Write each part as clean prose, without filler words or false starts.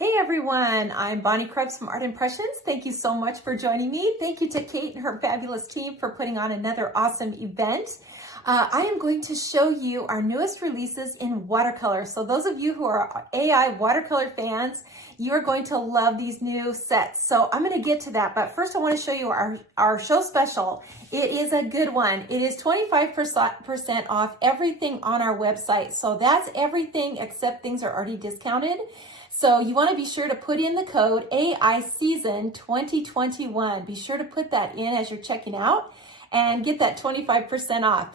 Hey everyone, I'm Bonnie Krebs from Art Impressions. Thank you so much for joining me. Thank you to Kate and her fabulous team for putting on another awesome event. I am going to show you our newest releases in watercolor. So those of you who are AI watercolor fans, you are going to love these new sets. So I'm going to get to that, but first I want to show you our show special. It is a good one. It is 25% off everything on our website. So that's everything except things are already discounted. So you want to be sure to put in the code AI Season 2021. Be sure to put that in as you're checking out and get that 25% off.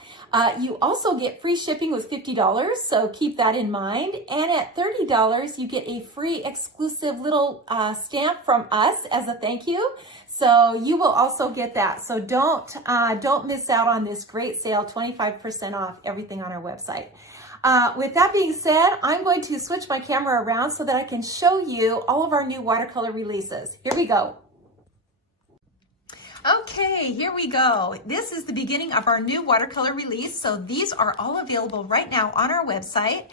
You also get free shipping with $50, so keep that in mind. And at $30, you get a free exclusive little stamp from us as a thank you. So you will also get that. So don't miss out on this great sale, 25% off everything on our website. With that being said, I'm going to switch my camera around so that I can show you all of our new watercolor releases. Here we go. Okay, here we go. This is the beginning of our new watercolor release. So these are all available right now on our website.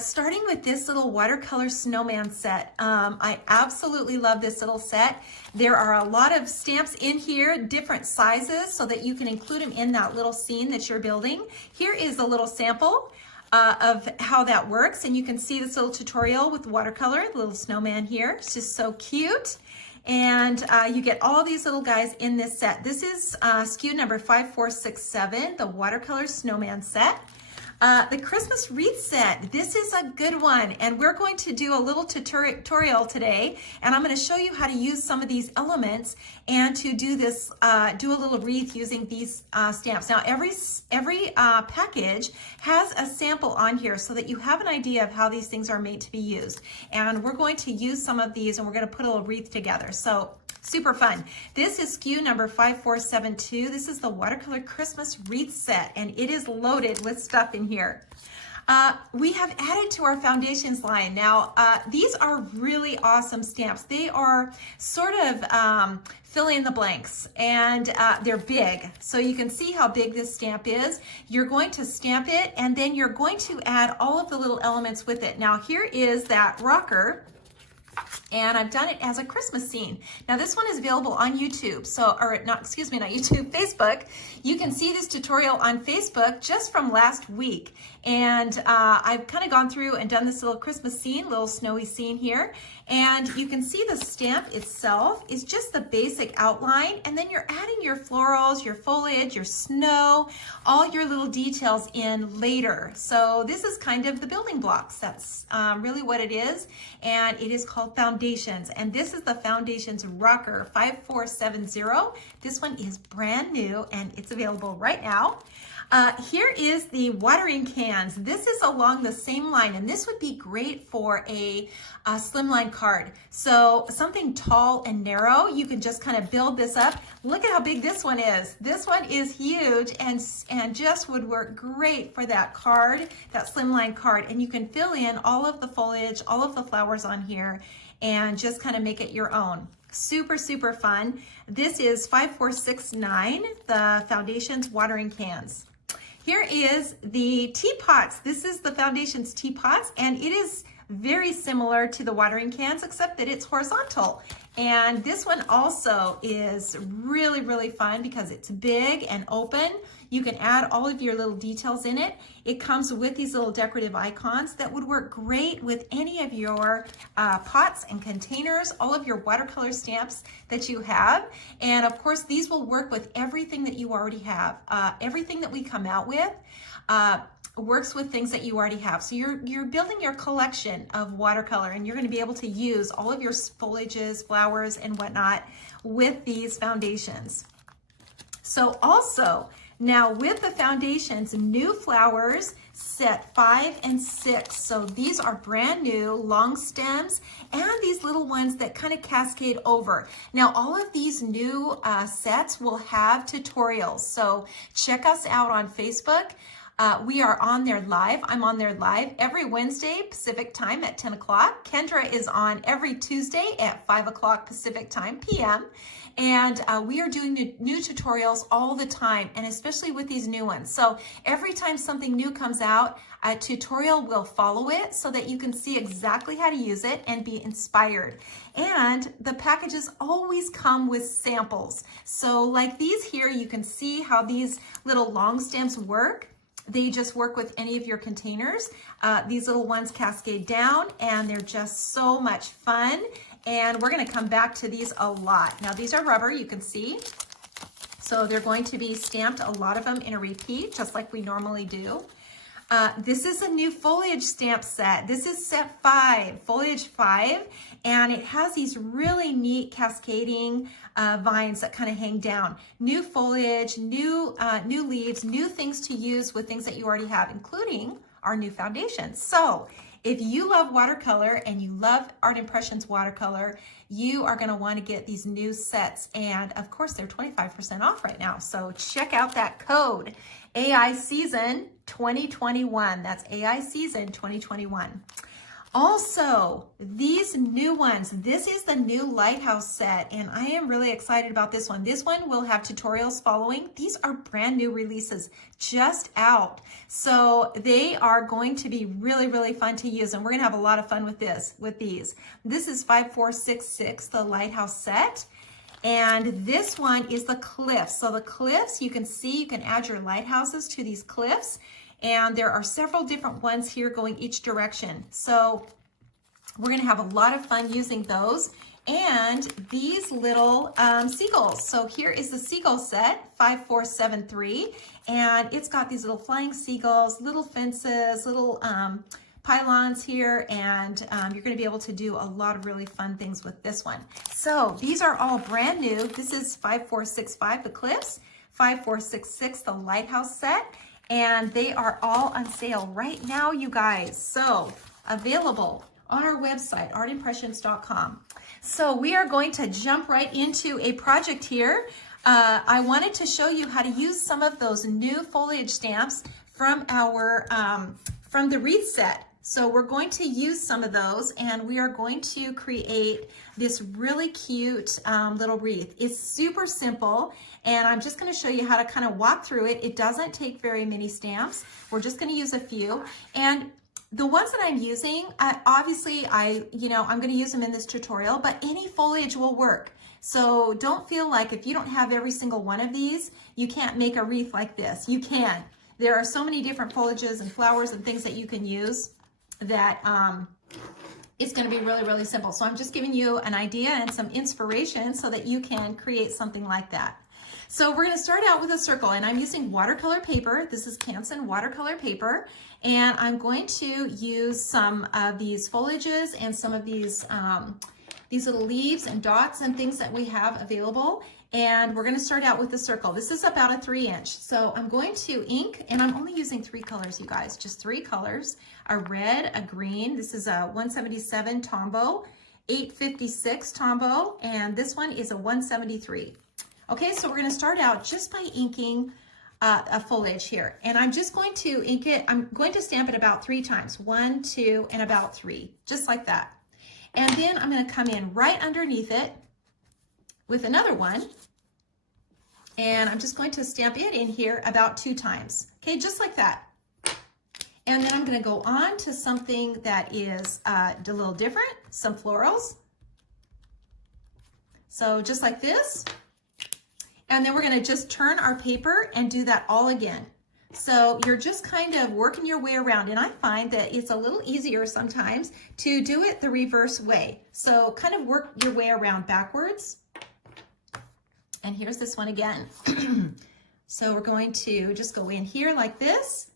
Starting with this little watercolor snowman set. I absolutely love this little set. There are a lot of stamps in here, different sizes, so that you can include them in that little scene that you're building. Here is a little sample of how that works, and you can see this little tutorial with watercolor, the little snowman here. It's just so cute. And you get all these little guys in this set. This is SKU number 5467, the watercolor snowman set. The Christmas wreath set, this is a good one, and we're going to do a little tutorial today, and I'm going to show you how to use some of these elements and to do this, do a little wreath using these stamps. Now every package has a sample on here so that you have an idea of how these things are made to be used, and we're going to use some of these and we're going to put a little wreath together. So super fun. This is SKU number 5472. This is the watercolor Christmas wreath set, and it is loaded with stuff in here. We have added to our foundations line. Now, these are really awesome stamps. They are sort of fill in the blanks, and they're big. So you can see how big this stamp is. You're going to stamp it, and then you're going to add all of the little elements with it. Now, here is that rocker, and I've done it as a Christmas scene. Now this one is available on YouTube, not YouTube, Facebook. You can see this tutorial on Facebook just from last week. And I've kind of gone through and done this little Christmas scene, little snowy scene here. And you can see the stamp itself is just the basic outline. And then you're adding your florals, your foliage, your snow, all your little details in later. So this is kind of the building blocks. That's really what it is. And it is called Foundations. And this is the Foundations Rocker 5470. This one is brand new and it's available right now. Here is the watering cans. This is along the same line, and this would be great for a slimline card. So something tall and narrow, you can just kind of build this up. Look at how big this one is. This one is huge and just would work great for that card, that slimline card. And you can fill in all of the foliage, all of the flowers on here, and just kind of make it your own. Super, super fun. This is 5469, the Foundations watering cans. Here is the teapots. This is the Foundations teapots, and it is very similar to the watering cans, except that it's horizontal. And this one also is really, really fun because it's big and open. You can add all of your little details in it. It comes with these little decorative icons that would work great with any of your pots and containers, all of your watercolor stamps that you have. And of course, these will work with everything that you already have. Everything that we come out with works with things that you already have. So you're building your collection of watercolor, and you're going to be able to use all of your foliages, flowers, and whatnot with these foundations. So also, now with the foundations, new flowers, set 5 and 6. So these are brand new long stems and these little ones that kind of cascade over. Now all of these new sets will have tutorials. So check us out on Facebook. We are on there live. I'm on there live every Wednesday Pacific time at 10 o'clock. Kendra is on every Tuesday at 5 o'clock Pacific time, PM. And we are doing new tutorials all the time, and especially with these new ones. So every time something new comes out, a tutorial will follow it so that you can see exactly how to use it and be inspired. And the packages always come with samples. So like these here, you can see how these little long stems work. They just work with any of your containers. These little ones cascade down, and they're just so much fun. And we're gonna come back to these a lot. Now these are rubber, you can see. So they're going to be stamped, a lot of them in a repeat, just like we normally do. This is a new foliage stamp set. This is set 5, foliage 5, and it has these really neat cascading vines that kind of hang down. New foliage, new leaves, new things to use with things that you already have, including our new foundation. So if you love watercolor and you love Art Impressions watercolor, you are gonna wanna get these new sets. And of course, they're 25% off right now. So check out that code, AI Season 2021. That's AI Season 2021. Also, these new ones, this is the new Lighthouse set, and I am really excited about this one. This one will have tutorials following. These are brand new releases just out. So they are going to be really, really fun to use, and we're gonna have a lot of fun with these. This is 5466, the Lighthouse set. And this one is the cliffs. So the cliffs, you can see, you can add your lighthouses to these cliffs. And there are several different ones here going each direction. So we're gonna have a lot of fun using those. And these little seagulls. So here is the seagull set, 5473. And it's got these little flying seagulls, little fences, little pylons here, and you're going to be able to do a lot of really fun things with this one. So these are all brand new. This is 5465, the cliffs, 5466, the lighthouse set, and they are all on sale right now, you guys. So available on our website, artimpressions.com. So we are going to jump right into a project here. I wanted to show you how to use some of those new foliage stamps from our from the wreath set. So we're going to use some of those, and we are going to create this really cute little wreath. It's super simple, and I'm just going to show you how to kind of walk through it. It doesn't take very many stamps. We're just going to use a few. And the ones that I'm using, obviously I'm going to use them in this tutorial, but any foliage will work. So don't feel like if you don't have every single one of these, you can't make a wreath like this. You can. There are so many different foliages and flowers and things that you can use that it's going to be really, really simple. So I'm just giving you an idea and some inspiration so that you can create something like that. So we're going to start out with a circle, and I'm using watercolor paper. This is Canson watercolor paper, and I'm going to use some of these foliages and some of these little leaves and dots and things that we have available. And we're going to start out with the circle. This is about a 3-inch. So I'm going to ink, and I'm only using 3 colors, you guys, just 3 colors, a red, a green. This is a 177 Tombow, 856 Tombow, and this one is a 173. Okay, so we're going to start out just by inking a foliage here. And I'm just going to ink it, I'm going to stamp it about 3 times, 1, 2, and about 3, just like that. And then I'm going to come in right underneath it with another one, and I'm just going to stamp it in here about 2 times. Okay, just like that. And then I'm going to go on to something that is a little different, some florals. So just like this. And then we're going to just turn our paper and do that all again. So you're just kind of working your way around, and I find that it's a little easier sometimes to do it the reverse way. So kind of work your way around backwards. And here's this one again. So we're going to just go in here like this,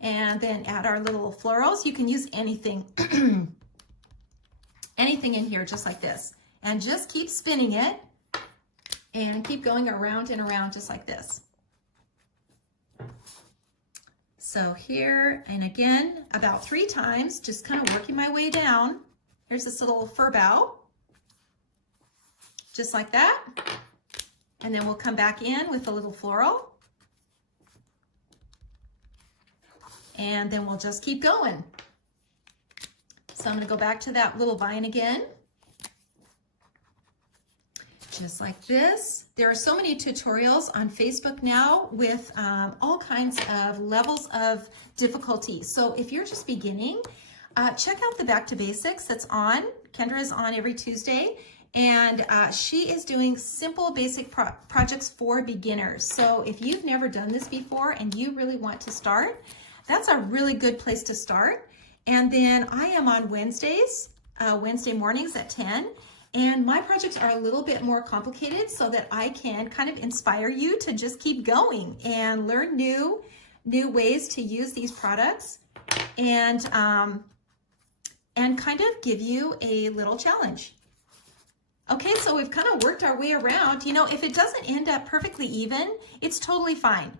and then add our little florals. You can use anything, anything in here just like this. And just keep spinning it and keep going around and around just like this. So here, and again, about 3 times, just kind of working my way down. Here's this little fir bough, just like that. And then we'll come back in with a little floral. and then we'll just keep going. So I'm going to go back to that little vine again. Just like this. There are so many tutorials on Facebook now with all kinds of levels of difficulty. So if you're just beginning, check out the Back to Basics that's on. Kendra is on every Tuesday, and she is doing simple basic projects for beginners. So if you've never done this before and you really want to start, that's a really good place to start. And then I am on Wednesdays, Wednesday mornings at 10. And my projects are a little bit more complicated so that I can kind of inspire you to just keep going and learn new ways to use these products and kind of give you a little challenge. Okay, so we've kind of worked our way around. You know, if it doesn't end up perfectly even, it's totally fine.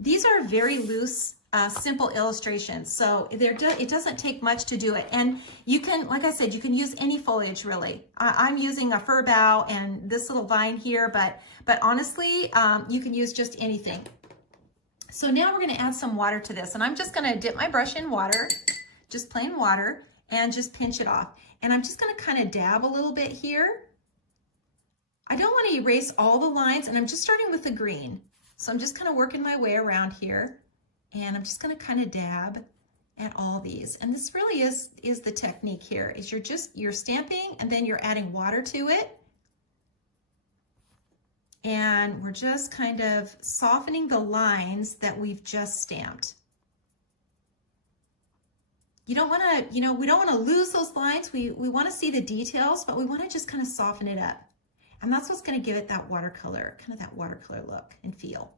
These are very loose, simple illustrations, so it doesn't take much to do it. And you can, like I said, you can use any foliage really. I'm using a fir bough and this little vine here, but honestly, you can use just anything. So now we're going to add some water to this, and I'm just going to dip my brush in water, just plain water, and just pinch it off. And I'm just going to kind of dab a little bit here. I don't want to erase all the lines, and I'm just starting with the green. So I'm just kind of working my way around here, and I'm just going to kind of dab at all these. And this really is the technique here, is you're stamping and then you're adding water to it. And we're just kind of softening the lines that we've just stamped. You don't want to, we don't want to lose those lines. We want to see the details, but we want to just kind of soften it up. And that's what's going to give it that watercolor, kind of that watercolor look and feel.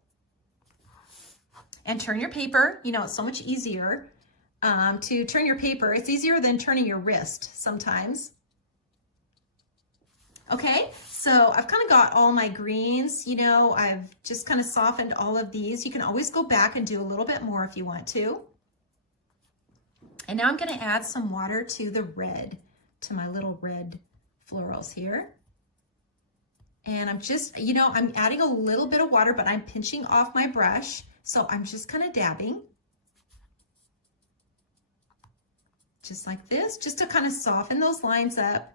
And turn your paper. You know, it's so much easier to turn your paper. It's easier than turning your wrist sometimes. Okay, so I've kind of got all my greens. You know, I've just kind of softened all of these. You can always go back and do a little bit more if you want to. And now I'm going to add some water to the red, to my little red florals here. And I'm just, I'm adding a little bit of water, but I'm pinching off my brush. So I'm just kind of dabbing. Just like this, just to kind of soften those lines up.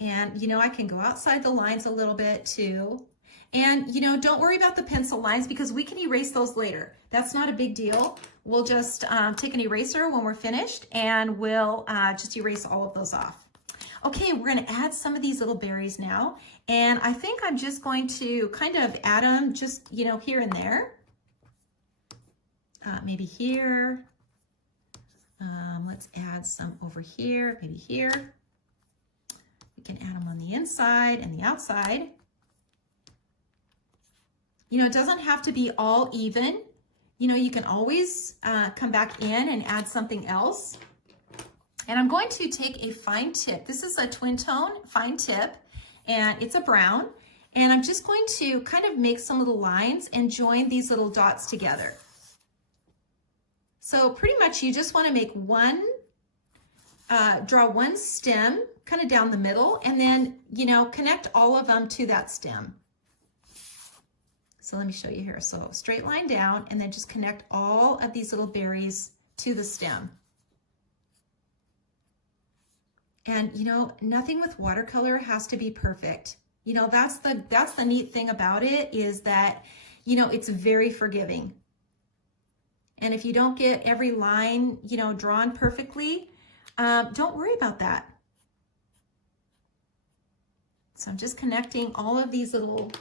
And, I can go outside the lines a little bit too. And, don't worry about the pencil lines because we can erase those later. That's not a big deal. We'll just take an eraser when we're finished, and we'll just erase all of those off. Okay, we're going to add some of these little berries now, and I think I'm just going to kind of add them just, here and there. Maybe here. Let's add some over here, maybe here. We can add them on the inside and the outside. It doesn't have to be all even. You can always come back in and add something else. And I'm going to take a fine tip. This is a twin tone fine tip, and it's a brown. And I'm just going to kind of make some little lines and join these little dots together. So pretty much you just want to make draw one stem kind of down the middle, and then, connect all of them to that stem. So let me show you here. So straight line down, and then just connect all of these little berries to the stem. And, nothing with watercolor has to be perfect. That's the neat thing about it, is that, it's very forgiving. And if you don't get every line, drawn perfectly, don't worry about that. So I'm just connecting all of these little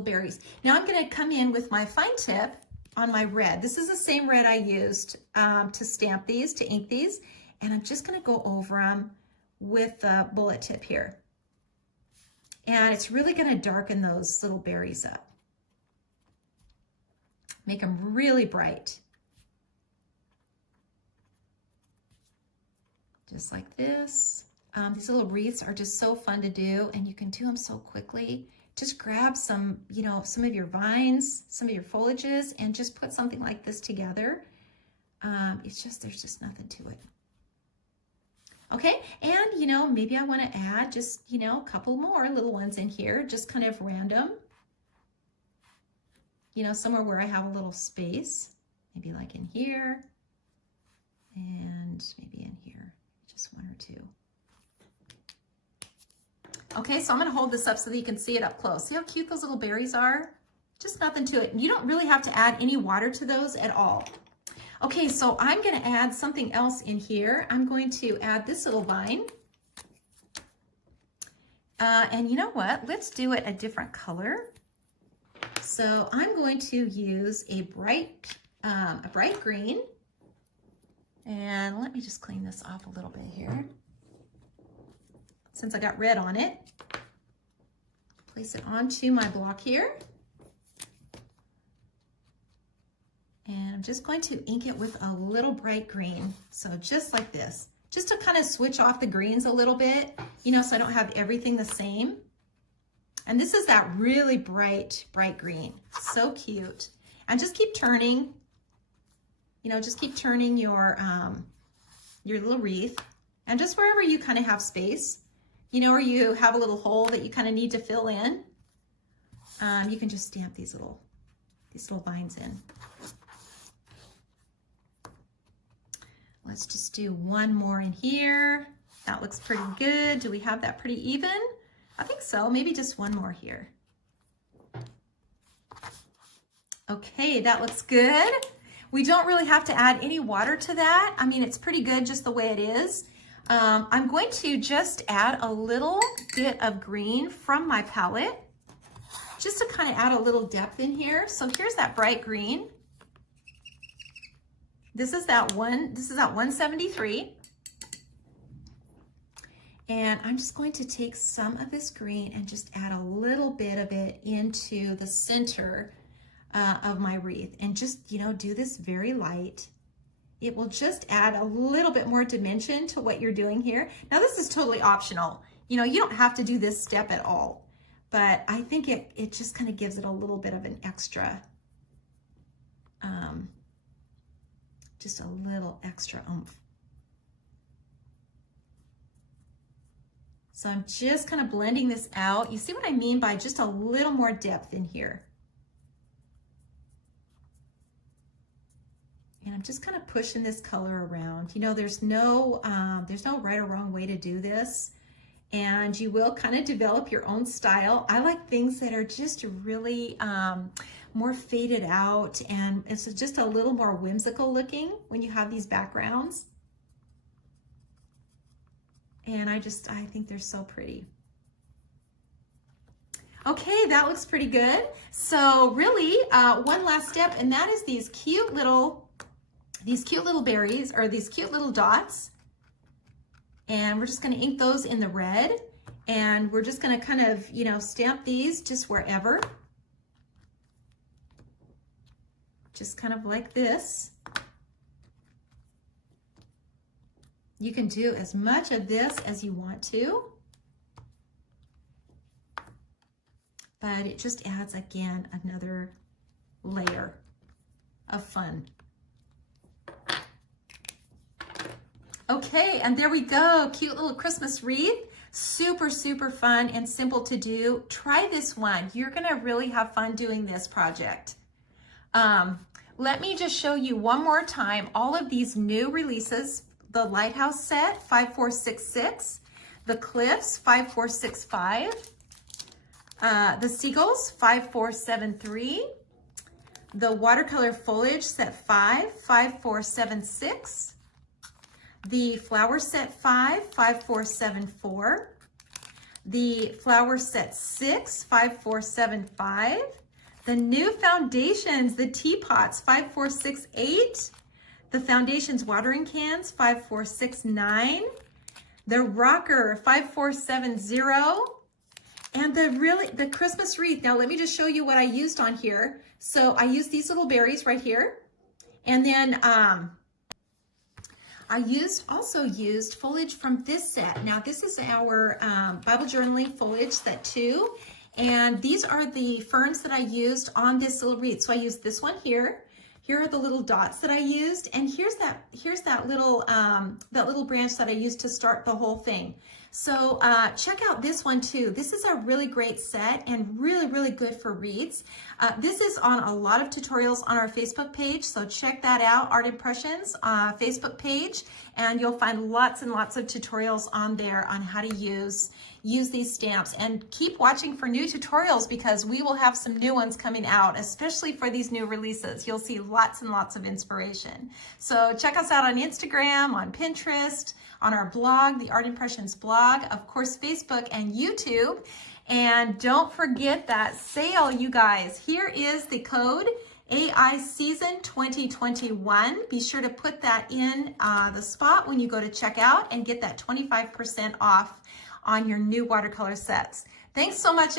berries. Now I'm going to come in with my fine tip on my red. This is the same red I used to stamp these, to ink these. And I'm just going to go over them with the bullet tip here. And it's really going to darken those little berries up. Make them really bright. Just like this. These little wreaths are just so fun to do, and you can do them so quickly. Just grab some, some of your vines, some of your foliages, and just put something like this together. There's just nothing to it. Okay, and maybe I want to add just, a couple more little ones in here, just kind of random. you know, somewhere where I have a little space, maybe like in here and maybe in here, just one or two. Okay, so I'm gonna hold this up so that you can see it up close. See how cute those little berries are? Just nothing to it. You don't really have to add any water to those at all. Okay, so I'm gonna add something else in here. I'm going to add this little vine. And you know what? Let's do it a different color. So I'm going to use a bright green. And let me just clean this off a little bit here. Since I got red on it, place it onto my block here. And I'm just going to ink it with a little bright green. So just like this, just to kind of switch off the greens a little bit, you know, so I don't have everything the same. And this is that really bright green. So cute. And just keep turning, you know, just keep turning your little wreath. And just wherever you kind of have space, you know, or you have a little hole that you kind of need to fill in, you can just stamp these little vines in. Let's just do one more in here. That looks pretty good. Do we have that pretty even? I think so. Maybe just one more here. Okay, that looks good. We don't really have to add any water to that. I mean, it's pretty good just the way it is. I'm going to just add a little bit of green from my palette, just to kind of add a little depth in here. So here's that bright green. This is that 173. And I'm just going to take some of this green and just add a little bit of it into the center of my wreath, and just, you know, do this very light. It will just add a little bit more dimension to what you're doing here. Now this is totally optional. You know, you don't have to do this step at all, but I think it just kind of gives it a little bit of an extra, just a little extra oomph. So I'm just kind of blending this out. You see what I mean by just a little more depth in here. And I'm just kind of pushing this color around. You know, there's no right or wrong way to do this. And you will kind of develop your own style. I like things that are just really more faded out, and it's just a little more whimsical looking when you have these backgrounds. And I think they're so pretty. Okay, that looks pretty good. So really, one last step, and that is these cute little berries, or these cute little dots. And we're just gonna ink those in the red, and we're just gonna kind of, you know, stamp these just wherever. Just kind of like this. You can do as much of this as you want to, but it just adds, again, another layer of fun. Okay, and there we go. Cute little Christmas wreath. Super, super fun and simple to do. Try this one. You're gonna really have fun doing this project. Let me just show you one more time all of these new releases. The Lighthouse set, 5466. The Cliffs, 5465. The Seagulls, 5473. The Watercolor Foliage set 5, 5476. The Flower set 5, 5474. The Flower set 6, 5475. The new foundations, the teapots, 5468. The foundations watering cans, 5469. The rocker, 5470. And the Christmas wreath. Now let me just show you what I used on here. So I used these little berries right here. And then I also used foliage from this set. Now this is our Bible journaling foliage set 2. And these are the ferns that I used on this little wreath. So I used this one here. Here are the little dots that I used, and here's that little branch that I used to start the whole thing. So check out this one too. This is a really great set and really, really good for reads. This is on a lot of tutorials on our Facebook page, so check that out, Art Impressions Facebook page, and you'll find lots and lots of tutorials on there on how to use these stamps. And keep watching for new tutorials because we will have some new ones coming out, especially for these new releases. You'll see lots and lots of inspiration. So check us out on Instagram, on Pinterest, on our blog, the Art Impressions blog, of course, Facebook and YouTube. And don't forget that sale, you guys. Here is the code AI Season 2021. Be sure to put that in the spot when you go to checkout and get that 25% off on your new watercolor sets. Thanks so much, everyone.